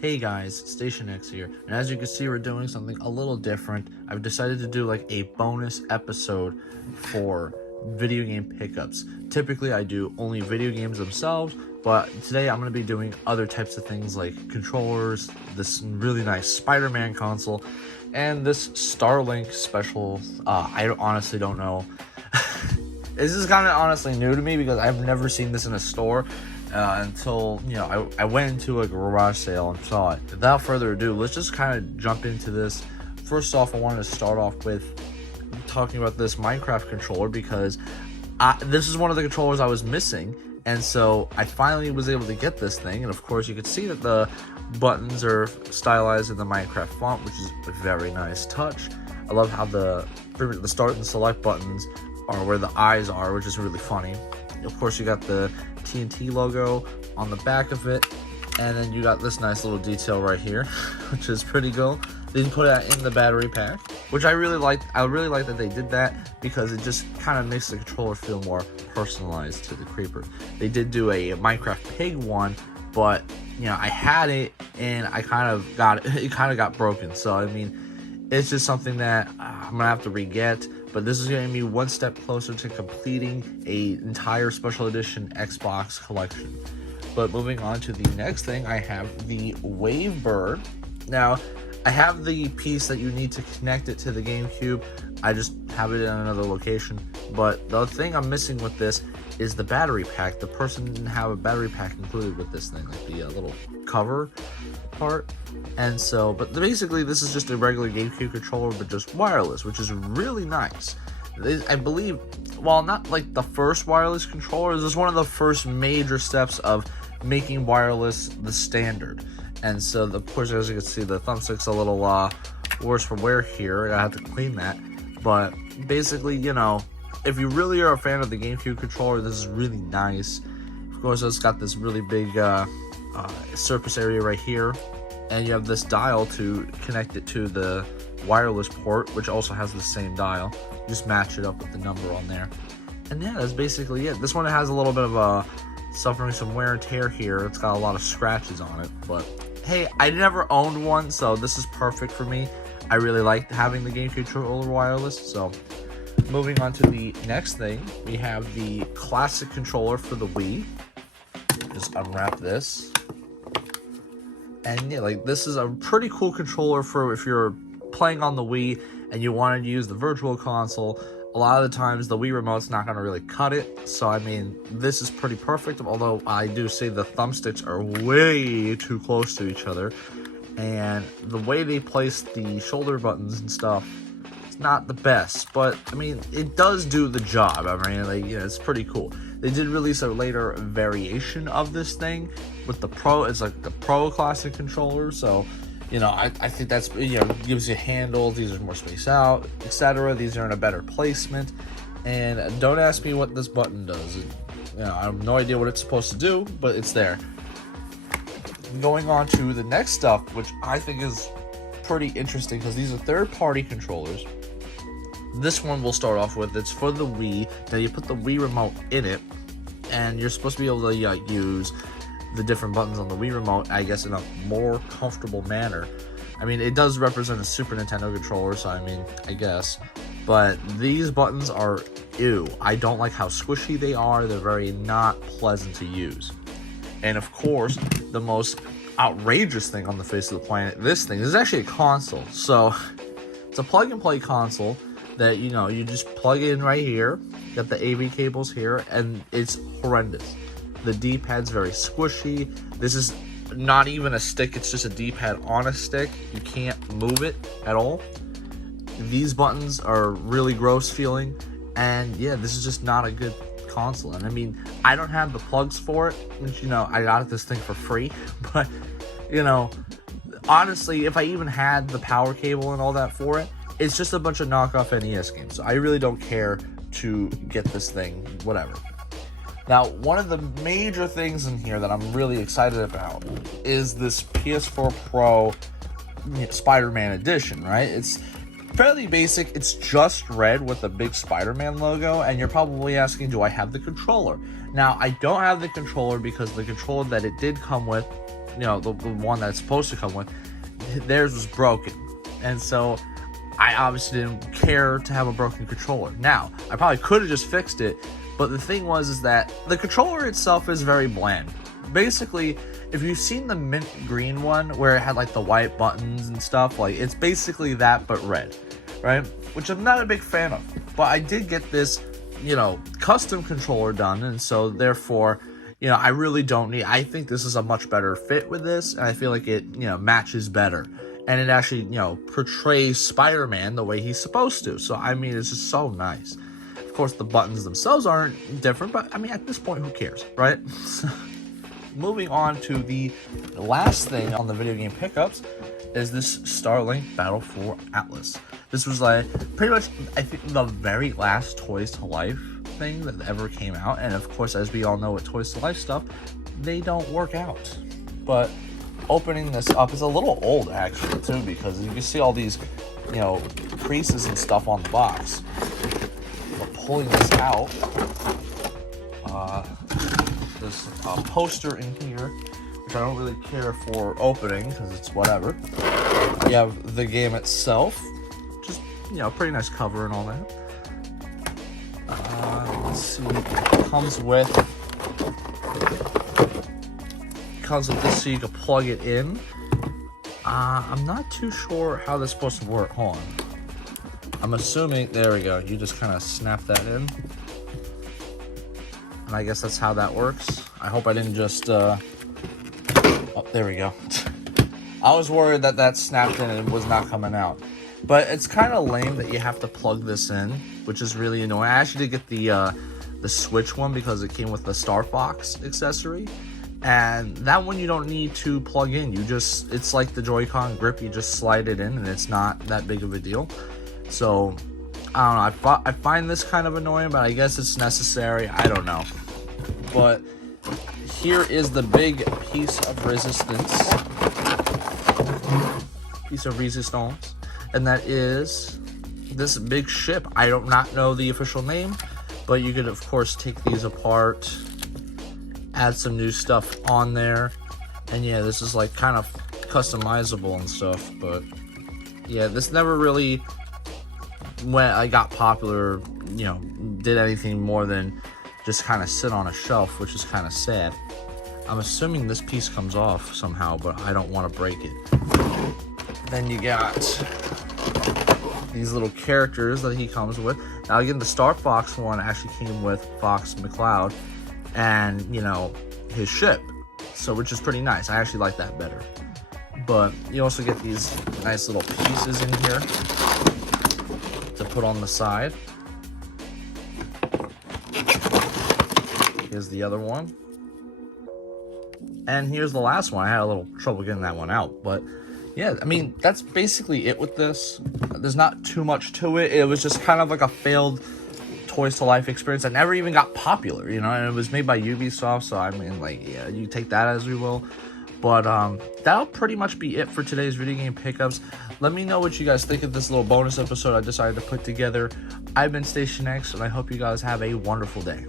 Hey guys, Station X here, and as you can see we're doing something a little different. I've decided to do like a bonus episode for video game pickups. Typically I do only video games themselves, but today I'm going to be doing other types of things like controllers, this really nice Spider-Man console, and this Starlink special. I honestly don't know. This is kind of honestly new to me because I've never seen this in a store. Until I went into a garage sale and saw it. Without further ado, let's just kind of jump into this. First off, I wanted to start off with talking about this Minecraft controller because this is one of the controllers I was missing, and so I finally was able to get this thing. And of course, you can see that the buttons are stylized in the Minecraft font, which is a very nice touch. I love how the start and select buttons are where the eyes are, which is really funny. Of course, you got the TNT logo on the back of it, and then you got this nice little detail right here, which is pretty cool. They didn't put that in the battery pack, which I really liked. I really like that they did that because it just kind of makes the controller feel more personalized to the creeper. They did do a Minecraft Pig one, but I had it and I kind of got it. It kind of got broken, so I mean, it's just something that I'm gonna have to re-get. But this is getting me one step closer to completing an entire special edition Xbox collection. But moving on to the next thing, I have the Wavebird. Now, I have the piece that you need to connect it to the GameCube. I just have it in another location. But the thing I'm missing with this is the battery pack. The person didn't have a battery pack included with this thing, like the little cover part. And so, but basically this is just a regular GameCube controller, but just wireless, which is really nice. I believe, while not like the first wireless controller, this is one of the first major steps of making wireless the standard. And so, of course, as you can see, the thumbstick's a little worse for wear here. I have to clean that. But basically, if you really are a fan of the GameCube controller, this is really nice. Of course, it's got this really big surface area right here, and you have this dial to connect it to the wireless port, which also has the same dial. You just match it up with the number on there, and yeah, that's basically it. This one has a little bit of suffering some wear and tear here. It's got a lot of scratches on it, but hey, I never owned one, so this is perfect for me. I really like having the GameCube controller wireless. So moving on to the next thing, we have the classic controller for the Wii. Just unwrap this, and yeah, like, this is a pretty cool controller for if you're playing on the Wii and you wanted to use the virtual console. A lot of the times the Wii remote's not going to really cut it, so I mean, this is pretty perfect, although I do say the thumbsticks are way too close to each other, and the way they place the shoulder buttons and stuff, it's not the best, but I mean, it does do the job. I mean, like, it's pretty cool. They did release a later variation of this thing with the Pro. It's like the Pro Classic controller, so I think that's, gives you handles. These are more spaced out, etc. These are in a better placement, and don't ask me what this button does. I have no idea what it's supposed to do, but it's there. Going on to the next stuff, which I think is pretty interesting because these are third-party controllers. This one we'll start off with. It's for the Wii. Now you put the Wii remote in it, and you're supposed to be able to use the different buttons on the Wii remote, I guess, in a more comfortable manner. I mean, it does represent a Super Nintendo controller, so I mean, I guess. But these buttons are ew. I don't like how squishy they are. They're very not pleasant to use. And of course, the most outrageous thing on the face of the planet, this thing is actually a console. So it's a plug-and-play console that you just plug in right here. You got the AV cables here, and it's horrendous. The D-pad's very squishy. This is not even a stick, it's just a D-pad on a stick. You can't move it at all. These buttons are really gross feeling, and yeah, this is just not a good console. And I mean, I don't have the plugs for it, which I got this thing for free, but honestly, if I even had the power cable and all that for it, it's just a bunch of knockoff NES games. So I really don't care to get this thing, whatever. Now, one of the major things in here that I'm really excited about is this PS4 Pro Spider-Man edition, right? It's fairly basic. It's just red with a big Spider-Man logo, and you're probably asking, do I have the controller? Now, I don't have the controller because the controller that it did come with the one that's supposed to come with, theirs was broken. And so I obviously didn't care to have a broken controller. Now, I probably could have just fixed it, but the thing is that the controller itself is very bland. Basically, if you've seen the mint green one where it had like the white buttons and stuff, like it's basically that but red, right? Which I'm not a big fan of. But I did get this, custom controller done, and so therefore, I really don't need. I think this is a much better fit with this, and I feel like it, matches better. And it actually, portrays Spider-Man the way he's supposed to. So, I mean, it's just so nice. Of course, the buttons themselves aren't different, but, I mean, at this point, who cares, right? Moving on to the last thing on the video game pickups is this Starlink Battle for Atlas. This was like, pretty much, I think, the very last Toys to Life thing that ever came out. And, of course, as we all know with Toys to Life stuff, they don't work out. But opening this up is a little old actually too, because you can see all these creases and stuff on the box. But pulling this out, there's a poster in here which I don't really care for opening because it's whatever. You have the game itself, just pretty nice cover and all that. Let's see, it comes with this so you can plug it in. I'm not too sure how this is supposed to work. Hold on. I'm assuming, there we go. You just kind of snap that in. And I guess that's how that works. I hope I didn't just, oh, there we go. I was worried that snapped in and it was not coming out. But it's kind of lame that you have to plug this in, which is really annoying. I actually did get the Switch one because it came with the Star Fox accessory. And that one you don't need to plug in. It's like the Joy-Con grip, you just slide it in and it's not that big of a deal. So, I don't know, I find this kind of annoying, but I guess it's necessary, I don't know. But here is the big piece of resistance. And that is this big ship. I do not know the official name, but you could of course take these apart, add some new stuff on there, and yeah, this is like kind of customizable and stuff. But yeah, this never really, when I got popular, did anything more than just kind of sit on a shelf, which is kind of sad. I'm assuming this piece comes off somehow, but I don't want to break it. Then you got these little characters that he comes with. Now again, the Star Fox one actually came with Fox McCloud and his ship, so which is pretty nice. I actually like that better. But you also get these nice little pieces in here to put on the side. Here's the other one, and here's the last one. I had a little trouble getting that one out, but yeah, I mean, that's basically it with this. There's not too much to it. It was just kind of like a failed Toys to Life experience that never even got popular, and it was made by Ubisoft, so I mean, like, yeah, you take that as you will. But that'll pretty much be it for today's video game pickups. Let me know what you guys think of this little bonus episode I decided to put together. I've been Station X, and I hope you guys have a wonderful day.